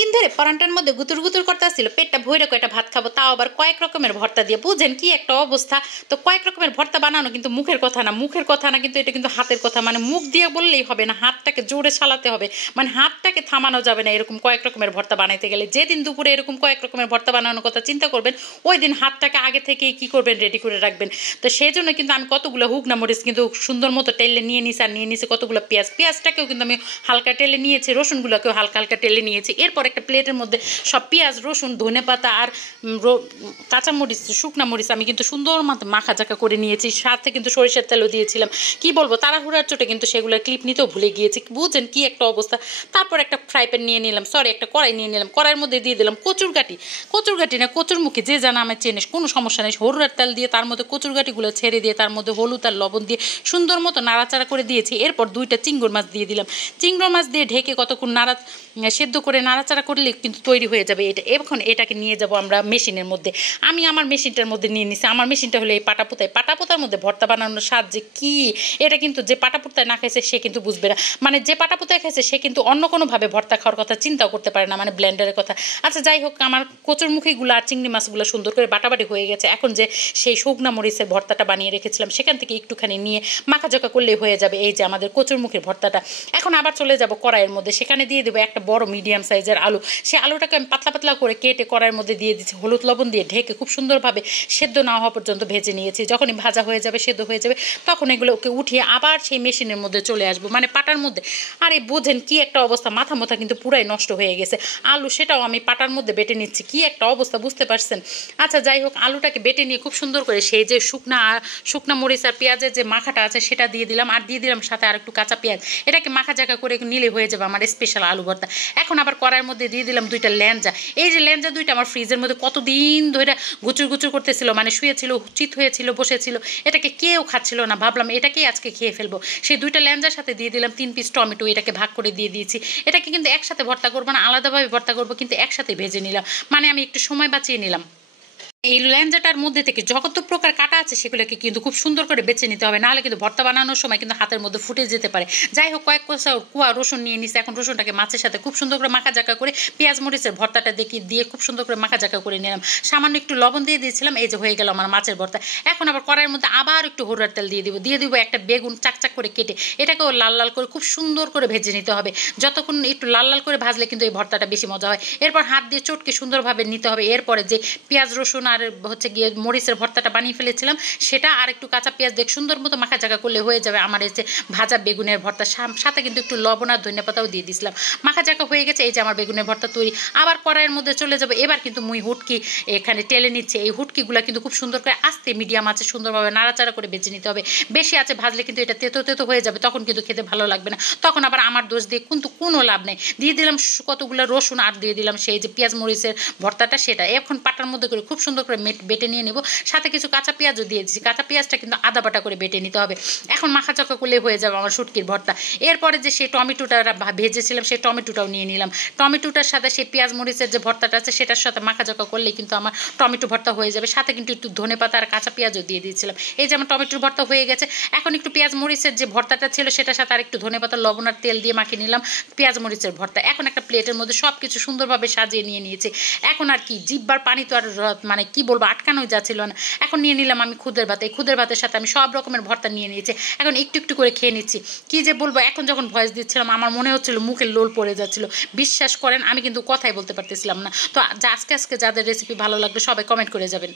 দিন ধরে পরান্টার মধ্যে গুতুর গুতুর করতে আসছিল, পেটটা ভরে কয়টা ভাত খাবো, তাও আবার কয়েক রকমের ভর্তা দিয়ে। বুঝেন কি একটা অবস্থা। তো কয়েক রকমের ভর্তা বানানো কিন্তু মুখের কথা না, মুখের কথা না, কিন্তু এটা কিন্তু হাতের কথা। মানে মুখ দিয়ে বললেই হবে না, হাতটাকে জোরে চালাতে হবে, মানে হাতটাকে থামানো যাবে না এরকম কয়েক রকমের ভর্তা বানাইতে গেলে। যেদিন দুপুরে এরকম কয়েক রকমের ভর্তা বানানোর কথা চিন্তা করবেন, ওই দিন হাতটাকে আগে থেকেই কি করবেন, রেডি করে রাখবেন। তো সেই জন্য কিন্তু আমি কতগুলো হুকনা মরিচ কিন্তু সুন্দর মতো টেলে নিয়ে নিছি, আর নিয়ে নিছি কতগুলো পেঁয়াজটাকেও কিন্তু আমি হালকা টেলে নিয়েছি, রসুনগুলোকেও হালকা হালকা টেলে নিয়েছি। এরপর একটা প্লেটের মধ্যে সব পেঁয়াজ, রসুন, ধনেপাতা আর কাঁচামরিচ, শুকনা মরিচ আমি কিন্তু সুন্দর মতো মাখা জাকা করে নিয়েছি। সাথে কিন্তু সরিষার তেলও দিয়েছিলাম। কি বলবো, তাড়াহুড়ার চোটে কিন্তু সেগুলোর ক্লিপ নিতেও ভুলে গিয়েছি। বুঝছেন কি একটা অবস্থা। তারপর একটা ফ্রাই প্যান নিয়ে নিলাম, একটা কড়াই নিয়ে নিলাম। কড়াইয়ের মধ্যে দিয়ে দিলাম কচুরগাটি না কচুরমুখী, যে জানা আমার চেনিস, কোনো সমস্যা নেই। হলুদের তেল দিয়ে তার মধ্যে কচুরগাটিগুলো ছেড়ে দিয়ে তার মধ্যে হলুদ আর লবণ দিয়ে সুন্দর মতো নাড়াচাড়া করে দিয়েছি। এরপর 2টা চিংড়ি মাছ দিয়ে দিলাম। চিংড়ি মাছ দিয়ে ঢেকে কতক্ষণ সেদ্ধ করে নাড়াচাড়া করলে কিন্তু তৈরি হয়ে যাবে এটা। এখন এটাকে নিয়ে যাব আমরা মেশিনের মধ্যে। আমি আমার মেশিনটার মধ্যে নিয়ে নিছি। আমার মেশিনটা হলো এই পাটাপোতার মধ্যে ভর্তা বানানোর স্বাদ যে কি, এটা কিন্তু যে পাটাপোতায় না খাইছে সে কিন্তু বুঝবে না। মানে যে পাটাপোতায় খাইছে সে কিন্তু অন্য কোনোভাবে ভর্তা খাওয়ার কথা চিন্তাও করতে পারে না, মানে ব্লেন্ডারের কথা। আচ্ছা যাই হোক, আমার কচুরমুখীগুলো আর চিংড়ি মাছগুলো সুন্দর করে বাটাবাটি হয়ে গেছে। এখন যে সেই শুকনা মরিচের ভর্তাটা বানিয়ে রেখেছিলাম সেখান থেকে একটুখানি নিয়ে মাখাজোকা করলেই হয়ে যাবে এই যে আমাদের কচুরমুখীর ভর্তাটা। এখন আবার চলে যাব কড়াইয়ের মধ্যে, সেখানে দিয়ে দেবো একটা বড় মিডিয়াম সাইজের আলু। সেই আলুটাকে আমি পাতলা পাতলা করে কেটে কড়াইয়ের মধ্যে দিয়ে দিচ্ছি, হলুদ লবণ দিয়ে ঢেকে খুব সুন্দরভাবে সেদ্ধ না হওয়া পর্যন্ত ভেজে নিয়েছি। যখনই ভাজা হয়ে যাবে, সেদ্ধ হয়ে যাবে, তখন এগুলোকে উঠিয়ে আবার সেই মেশিনের মধ্যে চলে আসবো, মানে পাটার মধ্যে। আরে বোঝেন কি একটা অবস্থা, মাথা কিন্তু পুরাই নষ্ট হয়ে গেছে। আলু সেটাও আমি পাটার মধ্যে বেটে নিচ্ছি, কি একটা অবস্থা বুঝতে পারছেন। আচ্ছা যাই হোক, আলুটাকে বেটে নিয়ে খুব সুন্দর করে সেই যে শুকনা মরিচ আর পেঁয়াজের যে মাখাটা আছে সেটা দিয়ে দিলাম, আর দিয়ে দিলাম সাথে আর একটু কাঁচা পেঁয়াজ। এটাকে মাখা জায়গা করে নিলে হয়ে যাবে আমার স্পেশাল আলু ভর্তা। এখন আবার কড়াইয়ের মধ্যে দিয়ে দিলাম 2টা ল্যাঞ্জা। এই যে ল্যাঞ্জা 2টা আমার ফ্রিজের মধ্যে কতদিন ধরে গুচুর করতেছিল, মানে শুয়েছিল, চিত হয়েছিল, বসেছিল, এটাকে কেউ খাচ্ছিল না। ভাবলাম এটাকেই আজকে খেয়ে ফেলবো। সেই 2টা ল্যাঞ্জার সাথে দিয়ে দিলাম 3 পিস টমেটো, এটাকে ভাগ করে দিয়ে দিয়েছি। এটাকে কিন্তু একসাথে ভর্তা করবো না, আলাদাভাবে ভর্তা করবো, কিন্তু একসাথে ভেজে নিলাম, মানে আমি একটু সময় বাঁচিয়ে নিলাম। এই ল্যাঞ্জাটার মধ্যে থেকে যত প্রকার কাটা আছে সেগুলোকে কিন্তু খুব সুন্দর করে বেছে নিতে হবে, নাহলে কিন্তু ভর্তা বানানোর সময় কিন্তু হাতের মধ্যে ফুটে যেতে পারে। যাই হোক, কয়েক কুয়া রসুন নিয়ে নিচ্ছে। এখন রসুনটাকে মাছের সাথে খুব সুন্দর করে মাখা জাকা করে পেঁয়াজ মরিচের ভর্তাটা দিয়ে খুব সুন্দর করে মাখা জাকা করে নিলাম। সামান্য একটু লবণ দিয়ে দিয়েছিলাম, এই যে হয়ে গেল আমার মাছের ভর্তা। এখন আবার কড়াইয়ের মধ্যে আবার একটু হলুদের তেল দিয়ে দিব একটা বেগুন চাকচাক করে কেটে, এটাকেও লাল লাল করে খুব সুন্দর করে ভেজে নিতে হবে। যতক্ষণ একটু লাল লাল করে ভাজলে কিন্তু এই ভর্তাটা বেশি মজা হয়। এরপর হাত দিয়ে চটকে সুন্দরভাবে নিতে হবে। এরপরে যে পেঁয়াজ রসুন আর হচ্ছে গিয়ে মরিচের ভর্তাটা বানিয়ে ফেলেছিলাম সেটা আর একটু কাঁচা পেঁয়াজ দিয়ে সুন্দর মতো মাখা জায়গা করলে হয়ে যাবে আমার এই যে ভাজা বেগুনের ভর্তা। সাথে কিন্তু একটু লবণ আর ধনেপাতাও দিয়ে দিয়েছিলাম। মাখা জায়গা হয়ে গেছে, এই যে আমার বেগুনের ভর্তা তৈরি। আবার কড়াইয়ের মধ্যে চলে যাবে। এবার কিন্তু মুই হুটকি এখানে টেলে নিচ্ছে। এই হুটকিগুলো কিন্তু খুব সুন্দর করে আস্তে মিডিয়াম আছে সুন্দরভাবে নাড়াচাড়া করে বেজে নিতে হবে। বেশি আছে ভাজলে কিন্তু এটা তেতো হয়ে যাবে, তখন কিন্তু খেতে ভালো লাগবে না। তখন আবার আমার দোষ দিয়ে কিন্তু কোনো লাভ নেই। দিয়ে দিলাম কতগুলো রসুন, আর দিয়ে দিলাম সেই যে পেঁয়াজ মরিচের ভর্তাটা, সেটা এখন পাটার মধ্যে করে খুব সুন্দর করে বেটে নিয়ে নেব। সাথে কিছু কাঁচা পেঁয়াজও দিয়ে দিচ্ছি। কাঁচা পেঁয়াজটা কিন্তু আদা বাটা করে বেটে নিতে হবে। এখন মাখা চকা করলে হয়ে যাবে আমার শুটকির ভর্তা। এরপরে যে সেই টমেটোটা ভেজেছিলাম সেই টমেটোটাও নিয়ে নিলাম। টমেটোটার সাথে সেই পেঁয়াজ মরিচের যে ভর্তাটা আছে সেটার সাথে মাখা চকা করলে কিন্তু আমার টমেটো ভর্তা হয়ে যাবে। সাথে কিন্তু একটু ধনেপাতা আর কাঁচা পেঁয়াজও দিয়ে দিয়েছিলাম। এই যে আমার টমেটোর ভর্তা হয়ে গেছে। এখন একটু পেঁয়াজ মরিচের যে ভর্তাটা ছিল সেটার সাথে আর একটু ধনেপাতা, লবণ আর তেল দিয়ে মাখিয়ে নিলাম পেঁয়াজ মরিচের ভর্তা। এখন একটা প্লেটের মধ্যে সব কিছু সুন্দরভাবে সাজিয়ে নিয়ে নিয়েছি। এখন আর কি, জিব্বার পানি তো আর মানে কি বলবো আটকানোই যাচ্ছিল না। এখন নিয়ে নিলাম আমি খুদের ভাত। এই খুদের ভাতের সাথে আমি সব রকমের ভর্তা নিয়ে নিয়েছি। এখন একটু একটু করে খেয়ে নিচ্ছি। কি যে বলবো, এখন যখন ভয়েস দিচ্ছিলাম আমার মনে হচ্ছিল মুখের লোল পড়ে যাচ্ছিল। বিশ্বাস করেন আমি কিন্তু কথাই বলতে পারতেছিলাম না। তো আজকে যাদের রেসিপি ভালো লাগবে সবাই কমেন্ট করে যাবেন।